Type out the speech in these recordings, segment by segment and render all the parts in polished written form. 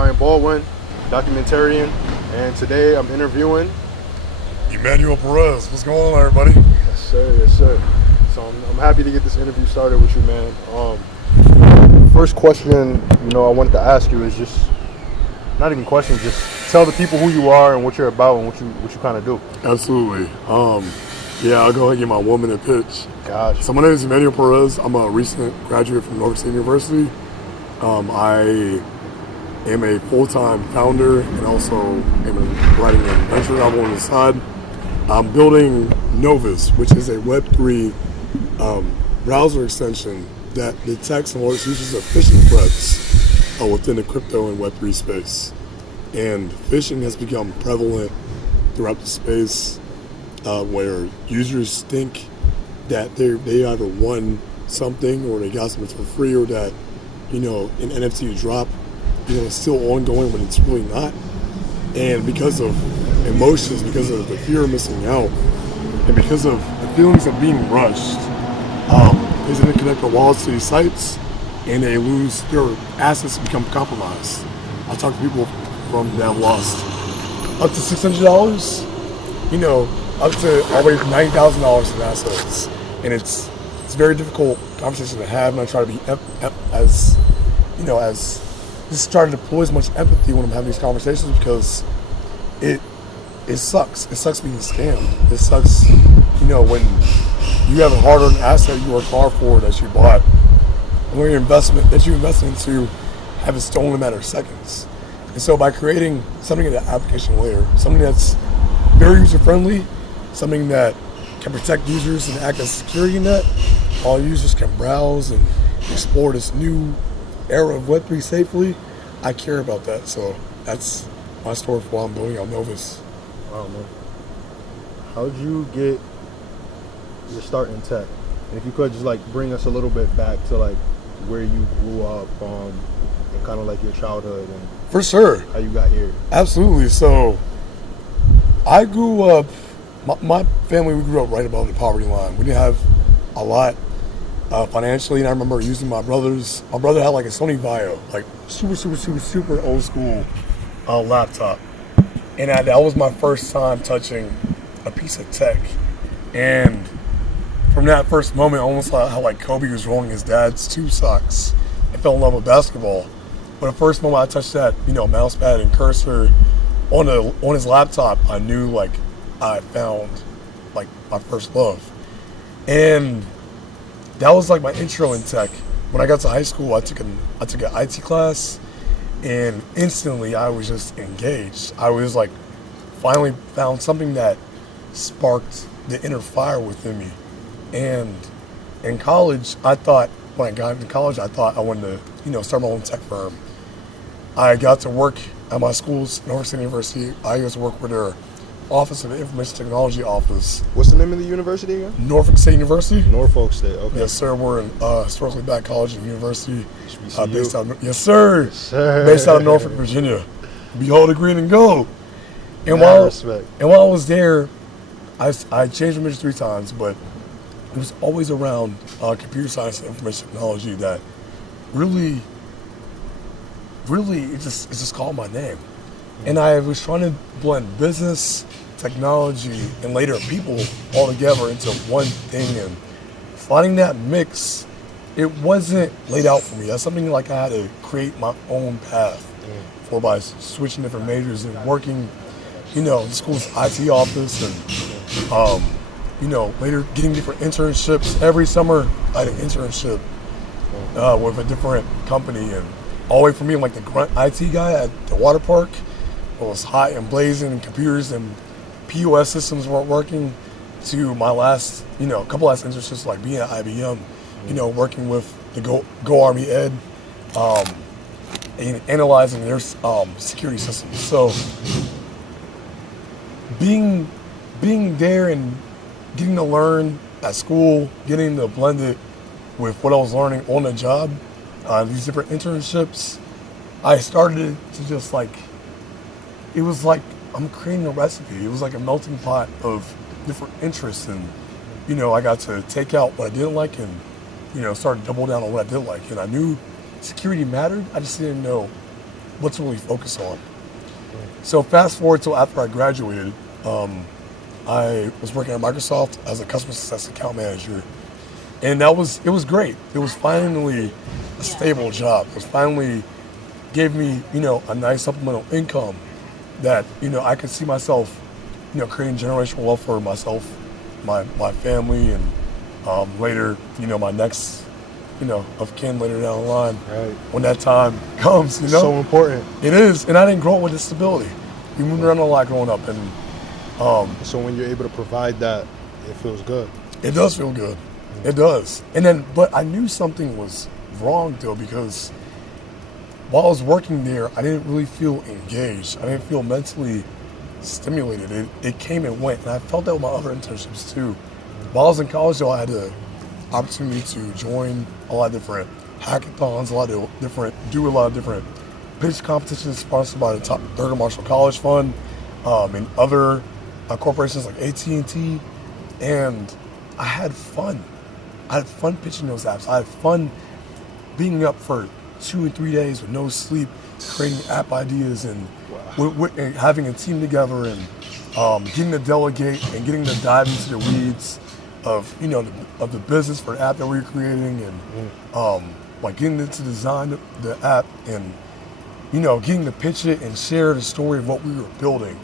Brian Baldwin, documentarian, and today I'm interviewing Emmanuel. What's going on, everybody? Yes, sir. Yes, sir. So I'm happy to get this interview started with you, man. First question, I wanted to ask you is just not even questions, just tell the people who you are and what you're about and what you kind of do. Absolutely. I'll go ahead and give my 1 minute pitch. Gotcha. So my name is Emmanuel. I'm a recent graduate from Norfolk State University. I am a full-time founder and also am writing a venture novel on the side. I'm building Novus, which is a web3 browser extension that detects and alerts users of phishing threats within the crypto and web3 space. And phishing has become prevalent throughout the space where users think that they either won something or they got something for free or that, an NFT drop, it's still ongoing when it's really not. And because of emotions, because of the fear of missing out, and because of the feelings of being rushed, they didn't connect their wallets to these sites and they lose their assets, become compromised. I talk to people from that have lost up to $600, up to always $90,000 in assets. And it's a very difficult conversation to have, and I try to be just try to deploy as much empathy when I'm having these conversations because it sucks. It sucks being scammed. It sucks, when you have a hard-earned asset you worked hard for that you bought, or your investment that you invested into have it stolen in a matter of seconds. And so by creating something at the application layer, something that's very user-friendly, something that can protect users and act as a security net, all users can browse and explore this new era of Web3 safely, I care about that. So that's my story for why I'm building out Novus. Wow, man. How'd you get your start in tech? And if you could just bring us a little bit back to where you grew up and kind of your childhood and for sure how you got here. Absolutely. So I grew up, my family, we grew up right above the poverty line. We didn't have a lot financially, and I remember using my brother had a Sony Vaio, super old school laptop. And that was my first time touching a piece of tech. And from that first moment, almost like how Kobe was rolling his dad's tube socks, I fell in love with basketball. But the first moment I touched that, mouse pad and cursor on his laptop, I knew I found my first love. And that was my intro in tech. When I got to high school, I took an IT class, and instantly I was just engaged. I was finally found something that sparked the inner fire within me. And in college, when I got into college, I thought I wanted to, start my own tech firm. I got to work at my school's Norfolk State University. I used to work with their Office of Information Technology office. What's the name of the university again? Norfolk State University. Norfolk State, okay. Yes, sir. We're an historically black college and university based out of, yes, sir. Based out of Norfolk, Virginia. Behold the green and gold. And while I was there, I changed my major 3 times, but it was always around computer science and information technology that really, it just called my name. And I was trying to blend business, technology, and later people all together into one thing. And finding that mix, it wasn't laid out for me. That's something I had to create my own path for by switching different majors and working, the school's IT office and, later getting different internships. Every summer I had an internship with a different company. And all the way from being the grunt IT guy at the water park, it was hot and blazing and computers and POS systems weren't working, to my last, couple last internships being at IBM, working with the Go Army Ed, and analyzing their security systems. So being there and getting to learn at school, getting to blend it with what I was learning on the job, these different internships, I started to just it was I'm creating a recipe. It was a melting pot of different interests, and I got to take out what I didn't like and start to double down on what I did like. And I knew security mattered. I just didn't know what to really focus on. So fast forward till after I graduated, I was working at Microsoft as a customer success account manager, and it was great. It was finally a stable job. It was finally gave me, a nice supplemental income that, I could see myself, creating generational wealth for myself, my family, and later, my next, of kin later down the line. Right. When that time comes, So important. It is, and I didn't grow up with disability. We moved around a lot growing up, and So when you're able to provide that, it feels good. it does feel good. It does. And then, but I knew something was wrong though, because while I was working there, I didn't really feel engaged. I didn't feel mentally stimulated. It came and went, and I felt that with my other internships too. While I was in college though, I had the opportunity to join a lot of different hackathons, do a lot of different pitch competitions sponsored by the top Thurgood Marshall College Fund, and other corporations like AT&T, and I had fun. I had fun pitching those apps. I had fun being up for 2 or 3 days with no sleep, creating app ideas and, and having a team together, and getting to delegate and getting to dive into the weeds of of the business for the app that we were creating, and like getting into design the app, and getting to pitch it and share the story of what we were building.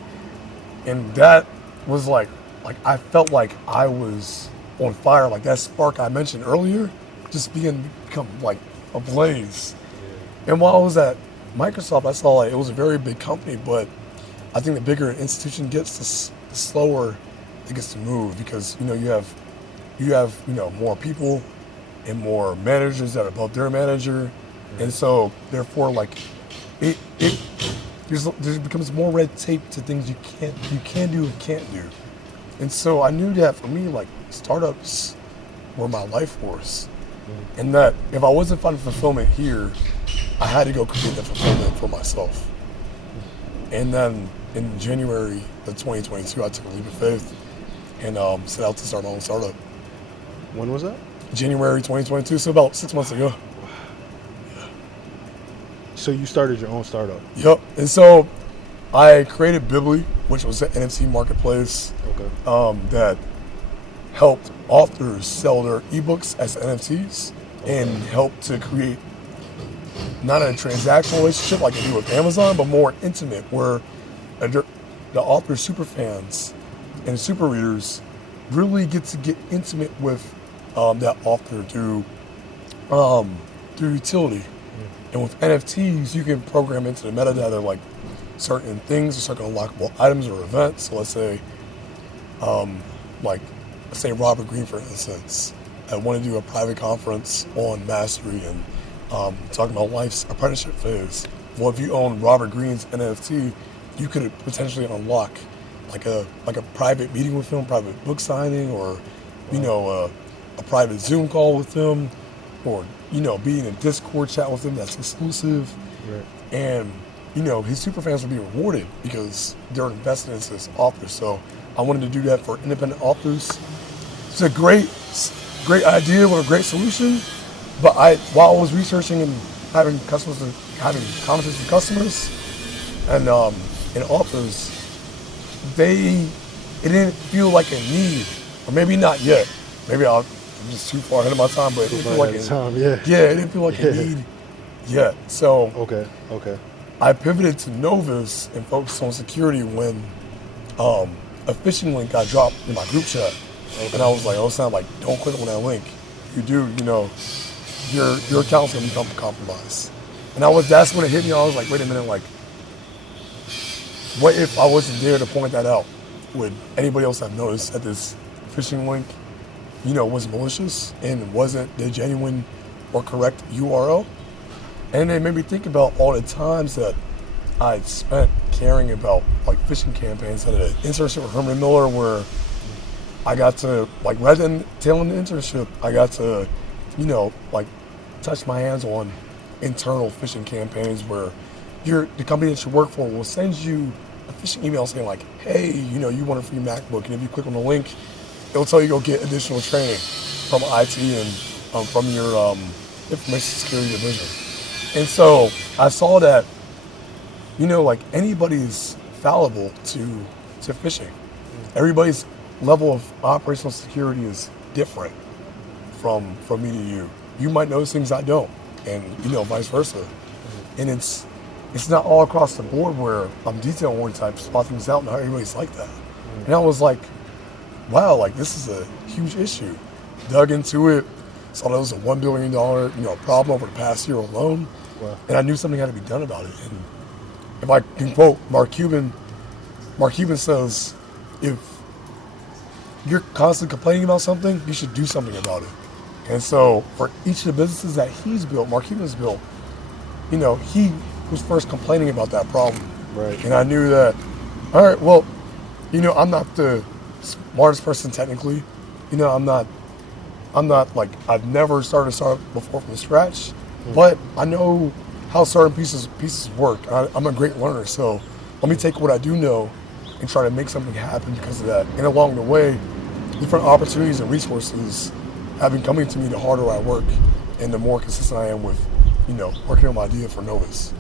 And that was like I felt like I was on fire, like that spark I mentioned earlier, just become like ablaze. And while I was at Microsoft, I saw like it was a very big company, but I think the bigger an institution gets, the slower it gets to move, because you have more people and more managers that are above their manager, and so therefore like it there becomes more red tape to things you can do and can't do. And so I knew that for me, like, startups were my life force, and that if I wasn't finding fulfillment here, I had to go create that fulfillment for myself. And then in January of 2022, I took a leap of faith and set out to start my own startup. When was that? January 2022, so about 6 months ago. So you started your own startup? Yep. And so I created Bibly, which was an NFT marketplace that helped authors sell their ebooks as NFTs, and helped to create not a transactional relationship like they do with Amazon, but more intimate, where the author's super fans and super readers really get to get intimate with that author through utility. And with NFTs, you can program into the metadata like certain things, or certain unlockable items or events. So let's say, let's say Robert Greene, for instance, I want to do a private conference on mastery and talking about life's apprenticeship phase. Well, if you own Robert Greene's NFT, you could potentially unlock like a private meeting with him, private book signing, or a private Zoom call with him, or be in a Discord chat with him that's exclusive. Right. And his super fans will be rewarded because they're invested in his authors. So I wanted to do that for independent authors. It's a great idea with a great solution. But while I was researching and having conversations with customers and authors, it didn't feel like a need, or maybe not yet. Maybe I'm just too far ahead of my time, but it didn't feel like it didn't feel like a need yet. So okay. I pivoted to Novus and focused on security when a phishing link got dropped in my group chat. And I was like, oh, it's not like, don't click on that link. You do, your account's gonna become compromised. And that's when it hit me. I was like, wait a minute, like, what if I wasn't there to point that out? Would anybody else have noticed that this phishing link, was malicious and wasn't the genuine or correct URL? And it made me think about all the times that I'd spent caring about like phishing campaigns. I had an internship with Herman Miller where I got to, like, rather than tailing the internship, I got to, touch my hands on internal phishing campaigns where the company that you work for will send you a phishing email saying like, hey, you want a free MacBook, and if you click on the link, it'll tell you go get additional training from IT and from your information security division. And so I saw that like anybody's fallible to phishing. Everybody's level of operational security is different from me to you. You might notice things I don't, and vice versa. And it's not all across the board where I'm detail oriented type, spot things out, and not everybody's like that. And I was like, wow, like this is a huge issue. Dug into it, saw that it was a $1 billion problem over the past year alone. Wow. And I knew something had to be done about it. And if I can quote Mark Cuban says, if you're constantly complaining about something, you should do something about it. And so for each of the businesses that he's built, Mark Cuban's built, he was first complaining about that problem. Right. And I knew that, all right, well, I'm not the smartest person technically. I'm not like, I've never started a startup before from scratch, but I know how certain pieces work. I'm a great learner, so let me take what I do know and try to make something happen because of that. And along the way, different opportunities and resources have been coming to me the harder I work and the more consistent I am with, working on my idea for Novus.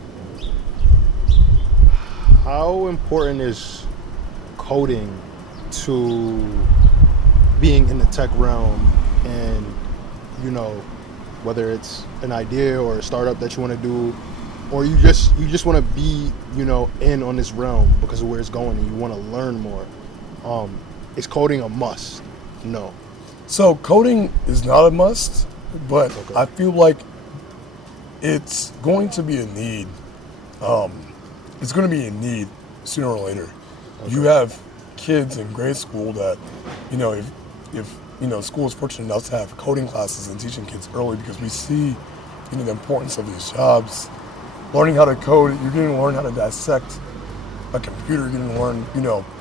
How important is coding to being in the tech realm, and whether it's an idea or a startup that you want to do, or you just want to be in on this realm because of where it's going and you want to learn more? Is coding a must? No. So coding is not a must, but Okay. I feel like it's going to be a need. It's going to be a need sooner or later. Okay. You have kids in grade school that, if school is fortunate enough to have coding classes and teaching kids early, because we see, the importance of these jobs. Learning how to code, you're going to learn how to dissect a computer, you're going to learn,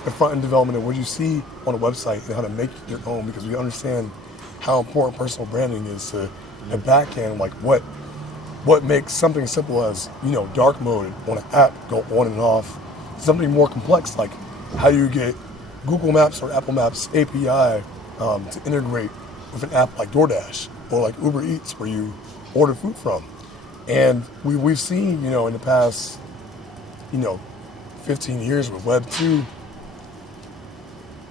the front-end development of what you see on a website and how to make it your own, because we understand how important personal branding is to the back end, like what makes something simple as, dark mode on an app go on and off, something more complex, like how do you get Google Maps or Apple Maps API to integrate with an app like DoorDash or like Uber Eats where you order food from. And we've seen, in the past, 15 years with web3,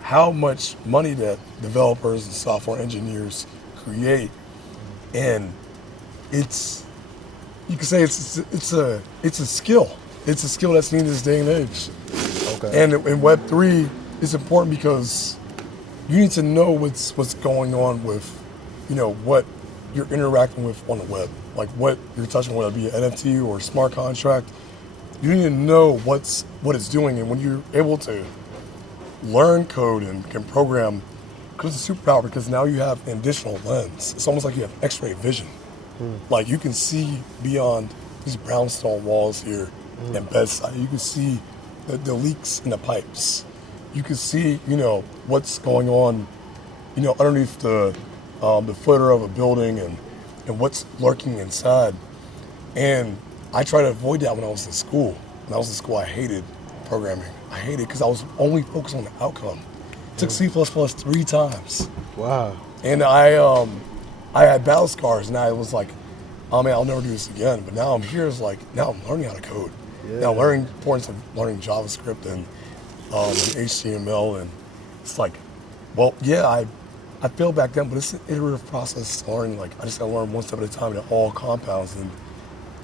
how much money that developers and software engineers create. And you could say it's a skill. It's a skill that's needed in this day and age. Okay. And in Web3, it's important because you need to know what's going on with, what you're interacting with on the web, like what you're touching, whether it be an NFT or a smart contract. You need to know what it's doing, and when you're able to learn code and can program, because it's a superpower, because now you have an additional lens. It's almost like you have X-ray vision. Like you can see beyond these brownstone walls here and bedside. You can see the leaks in the pipes. You can see, what's going on, underneath the footer of a building and what's lurking inside. And I tried to avoid that when I was in school. When I was in school, I hated programming. I hated it because I was only focused on the outcome. Took C++ 3 times. Wow. And I had battle scars, and I was like, oh man, I'll never do this again. But now I'm here, it's like, now I'm learning how to code. Yeah. Now learning the importance of learning JavaScript and HTML, and it's like, well, yeah, I failed back then, but it's an iterative process to learning. Like, I just gotta learn one step at a time, and it all compounds. And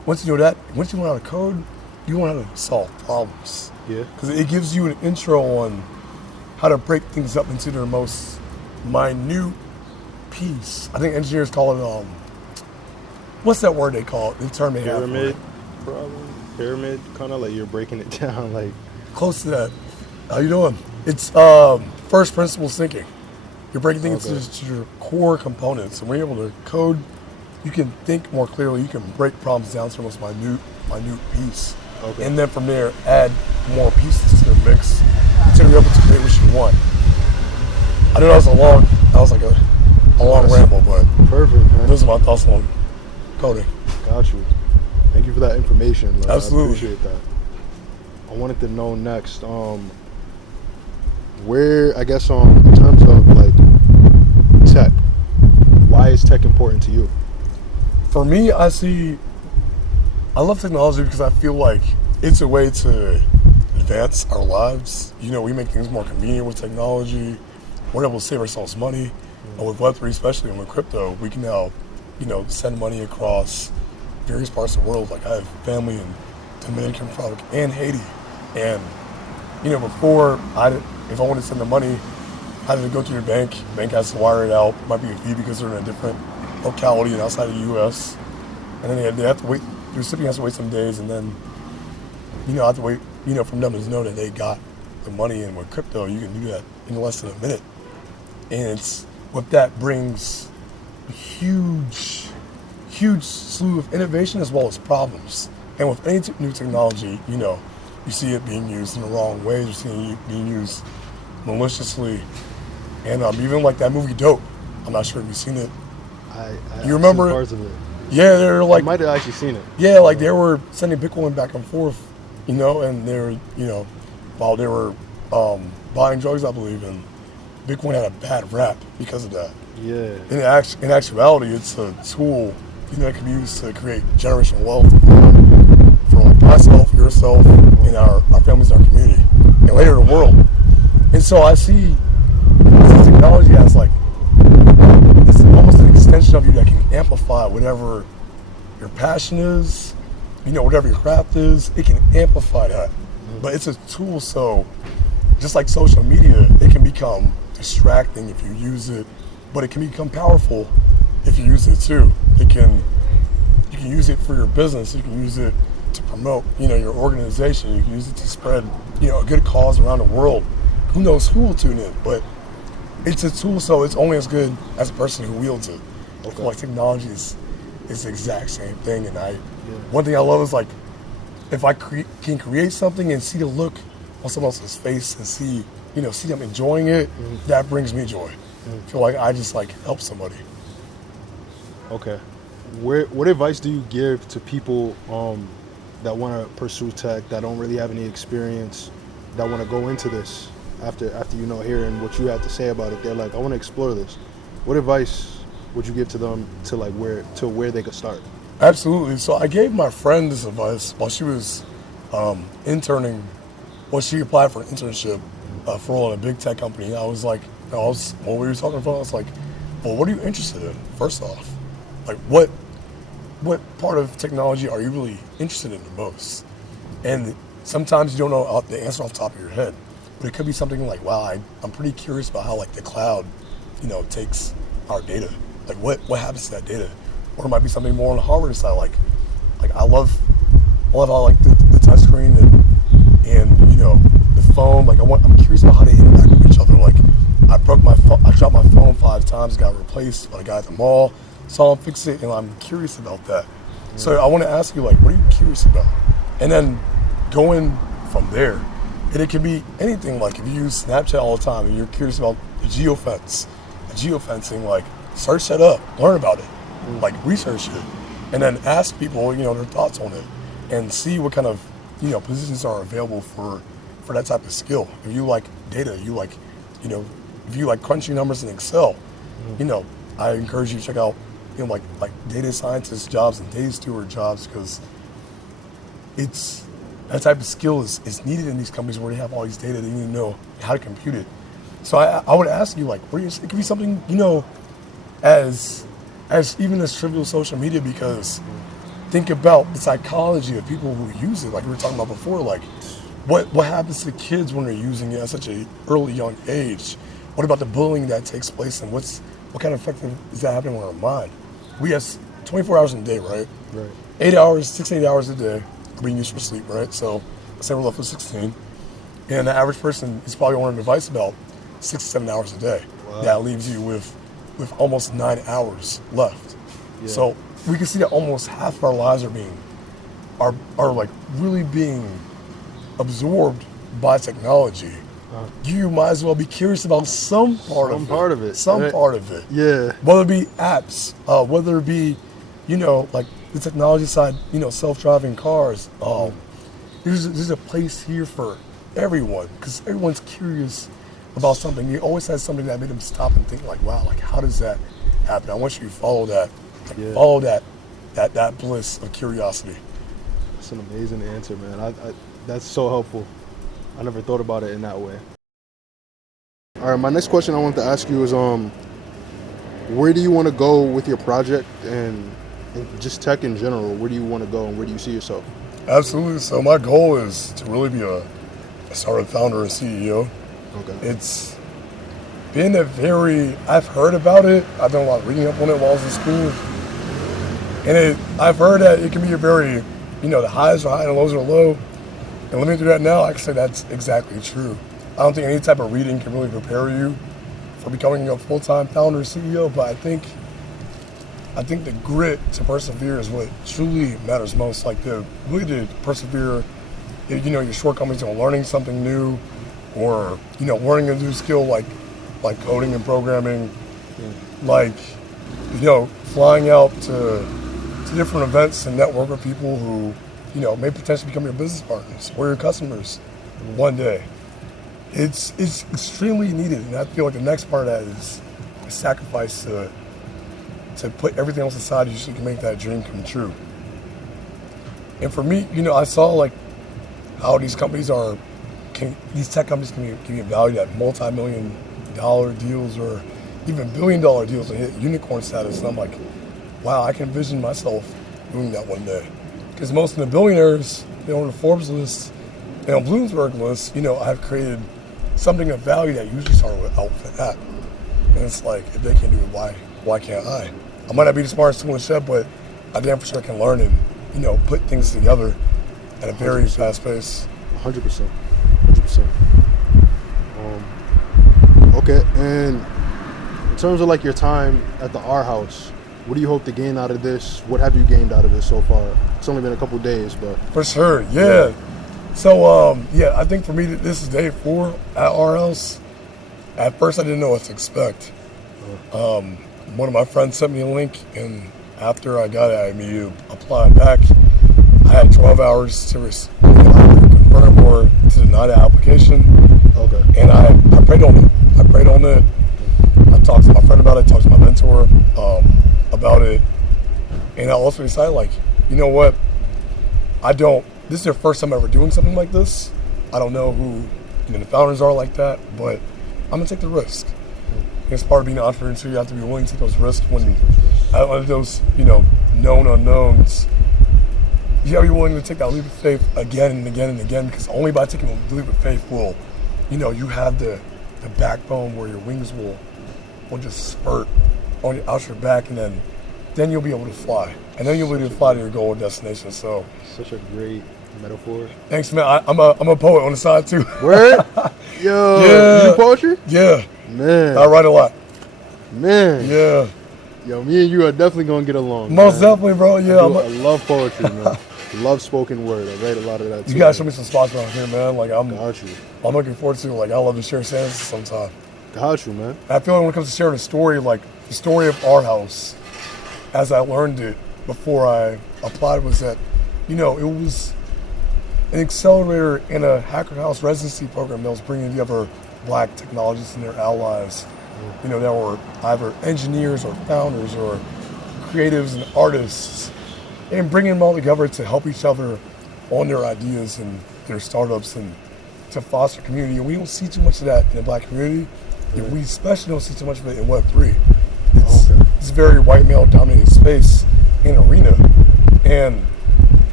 once you know that, once you learn how to code, you learn how to solve problems. Yeah. Because it gives you an intro on how to break things up into their most minute piece. I think engineers call it, what's that word they call it? The term they have. Pyramid, probably. Pyramid, kind of like you're breaking it down, like. Close to that. How you doing? It's first principles thinking. You're breaking things into your core components, and when you're able to code, you can think more clearly. You can break problems down to the most minute piece, and then from there add more pieces to the mix until you're able to create what you want. I know that was like a long ramble, but perfect, man. Those are my thoughts on coding. Got you. Thank you for that information. Like, Absolutely. I appreciate that. I wanted to know next, where, I guess, in terms of like tech, why is tech important to you? For me, I love technology because I feel like it's a way to advance our lives. You know, we make things more convenient with technology. We're able to save ourselves money. And with Web3 especially, and with crypto, we can now, you know, send money across various parts of the world. Like I have family in Dominican Republic and Haiti. And, you know, before, if I wanted to send the money, I had to go to your bank. Bank has to wire it out. Might be a fee because they're in a different locality and outside of the U.S. And then they have to wait. The recipient has to wait some days, and then, you know, I have to wait, you know, from them to know that they got the money. And with crypto, you can do that in less than a minute. And it's what that brings a huge slew of innovation as well as problems. And with any new technology, you know, you see it being used in the wrong ways. You're seeing it being used maliciously. And even like that movie Dope, I'm not sure if you've seen it. You remember seen parts of it? Yeah, they're like, I might have actually seen it. Yeah, like they were sending Bitcoin back and forth, you know, and they were, you know, while they were buying drugs, I believe, and Bitcoin had a bad rap because of that. Yeah. In actuality, it's a tool, you know, that can be used to create generational wealth for like myself, yourself, and our families in our community, and later the world. And so I see this technology as like, this is almost an extension of you that can amplify whatever your passion is, you know, whatever your craft is, it can amplify that. But it's a tool, so just like social media, it can become distracting if you use it, but it can become powerful if you use it too. You can use it for your business, you can use it to promote, you know, your organization, you can use it to spread, you know, a good cause around the world. Who knows who will tune in, but it's a tool, so it's only as good as the person who wields it. I feel like technology is the exact same thing, and one thing I love is like, if I can create something and see the look on someone else's face and see them enjoying it, that brings me joy. I feel like I just like help somebody. Okay. What advice do you give to people that want to pursue tech, that don't really have any experience, that want to go into this after you know hearing what you have to say about it? They're like, I want to explore this. What advice would you give to them to like where they could start? Absolutely. So I gave my friend this advice while she was interning. Well, she applied for an internship for a big tech company. I was like, when we were talking about, I was like, well, what are you interested in? First off, like what part of technology are you really interested in the most? And sometimes you don't know the answer off the top of your head, but it could be something like, wow, I'm pretty curious about how like the cloud, you know, takes our data. Like what happens to that data? Or it might be something more on the hardware side, like I love how like the touch screen and you know the phone. Like I'm curious about how they interact with each other. Like I dropped my phone 5 times, got replaced by a guy at the mall, saw him fix it, and I'm curious about that. So I want to ask you, like, what are you curious about? And then going from there, and it can be anything. Like if you use Snapchat all the time and you're curious about the geofencing, like search that up, learn about it, like research it, and then ask people, you know, their thoughts on it, and see what kind of, you know, positions are available for that type of skill. If you like data, you like, you know, if you like crunching numbers in Excel, you know, I encourage you to check out, you know, like data scientist jobs and data steward jobs, because it's that type of skill is needed in these companies where they have all these data. They need to know how to compute it. So I would ask you, like, it could be something, you know, as even as trivial as social media, because think about the psychology of people who use it. Like we were talking about before, like what happens to kids when they're using it at such an early young age? What about the bullying that takes place, and what kind of effect is that happening on our mind? We have 24 hours in a day, right? Right. 8 hours, 6 to 8 hours a day are being used for sleep, right? So let's say we're left with 16, and the average person is probably on a device about 6 to 7 hours a day. Wow. That leaves you with almost 9 hours left. Yeah. So we can see that almost half of our lives are like really being absorbed by technology. You might as well be curious about some part of it. Yeah. Whether it be apps, whether it be, you know, like the technology side, you know, self-driving cars. There's a place here for everyone, because everyone's curious about something. You always had something that made them stop and think, like, wow, like how does that happen? I want you to follow that, follow that bliss of curiosity. That's an amazing answer, man. That's so helpful. I never thought about it in that way. All right, my next question I want to ask you is, where do you want to go with your project and just tech in general? Where do you want to go and where do you see yourself? Absolutely. So my goal is to really be a startup founder and CEO. Okay. It's been I've heard about it. I've done a lot of reading up on it while I was in school. And I've heard that it can be a very, the highs are high and the lows are low. And living through that now, I can say that's exactly true. I don't think any type of reading can really prepare you for becoming a full-time founder or CEO, but I think the grit to persevere is what truly matters most. Like the ability to persevere, your shortcomings on learning something new, or learning a new skill like coding and programming, like flying out to different events and network with people who may potentially become your business partners or your customers one day. It's extremely needed, and I feel like the next part of that is a sacrifice to put everything else aside so you can make that dream come true. And for me, I saw like how these tech companies can be valued at multi-million-dollar deals or even billion-dollar deals and hit unicorn status. And I'm like, wow, I can envision myself doing that one day. Because most of the billionaires, on the Forbes list and on Bloomberg list, I've created something of value that usually start out for that. And it's like, if they can do it, why can't I? I might not be the smartest tool in the shed, but I damn for sure can learn and, put things together at a very 100%. Fast pace. 100%. 100%. Okay, and in terms of like your time at the R House, what do you hope to gain out of this? What have you gained out of this so far? It's only been a couple of days, but for sure, yeah. So I think for me this is day 4 at R House. At first, I didn't know what to expect. One of my friends sent me a link, and after I got it, I immediately applied back. I had 12 hours to confirm or to deny the application. Okay. And I prayed on it. I talked to my friend about it, talked to my mentor about it. And I also decided, like, you know what? This is the first time ever doing something like this. I don't know who the founders are like that, but I'm going to take the risk. It's part of being an entrepreneur, so you have to be willing to take those risks when out of those, known unknowns. You have to be willing to take that leap of faith again and again and again, because only by taking a leap of faith will, you have the backbone where your wings will just spurt out your back, and then you'll be able to fly. And then you'll be able to fly to your goal and destination. So such a great metaphor. Thanks, man. I'm a poet on the side too. Word? Yo, yeah. You do poetry? Yeah. Man. I write a lot. Man. Yeah. Yo, me and you are definitely gonna get along. Most definitely, bro. Yeah. I love poetry, man. Love spoken word. I read a lot of that too. You gotta show me some spots around here, man. Like I'm looking forward to I love to share sentences sometime. Got you, man. I feel like when it comes to sharing a story, like the story of our house, as I learned it before I applied, was that, it was an accelerator in a Hacker House residency program that was bringing together Black technologists and their allies, that were either engineers or founders or creatives and artists, and bringing them all together to help each other on their ideas and their startups and to foster community. And we don't see too much of that in the Black community. And we especially don't see too much of it in Web3. It's a very white male dominated space and arena. And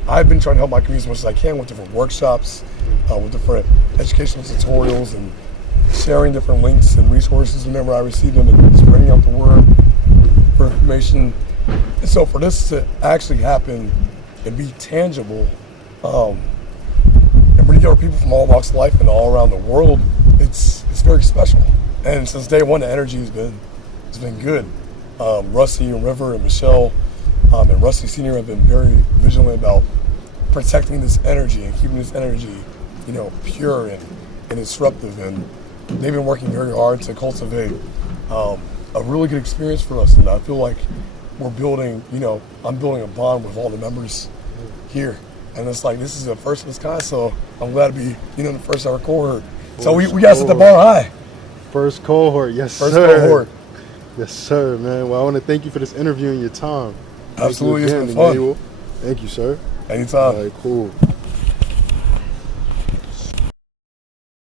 I've been trying to help my community as much as I can with different workshops, with different educational tutorials, and sharing different links and resources whenever I receive them, and spreading out the word for information. And so for this to actually happen and be tangible, and bring together people from all walks of life and all around the world, it's very special. And since day one, the energy has been good. Rusty and River and Michelle and Rusty Senior have been very vigilant about protecting this energy and keeping this energy, pure and disruptive. And they've been working very hard to cultivate a really good experience for us. And I feel like we're building, I'm building a bond with all the members here. And it's like, this is the first of its kind, so I'm glad to be, the first ever cohort. So we got to set the bar high. First cohort, yes, sir. First cohort. Yes, sir, man. Well, I want to thank you for this interview and your time. Absolutely, Thank you again, it's been fun. Emmanuel. Thank you, sir. Anytime. All right, cool.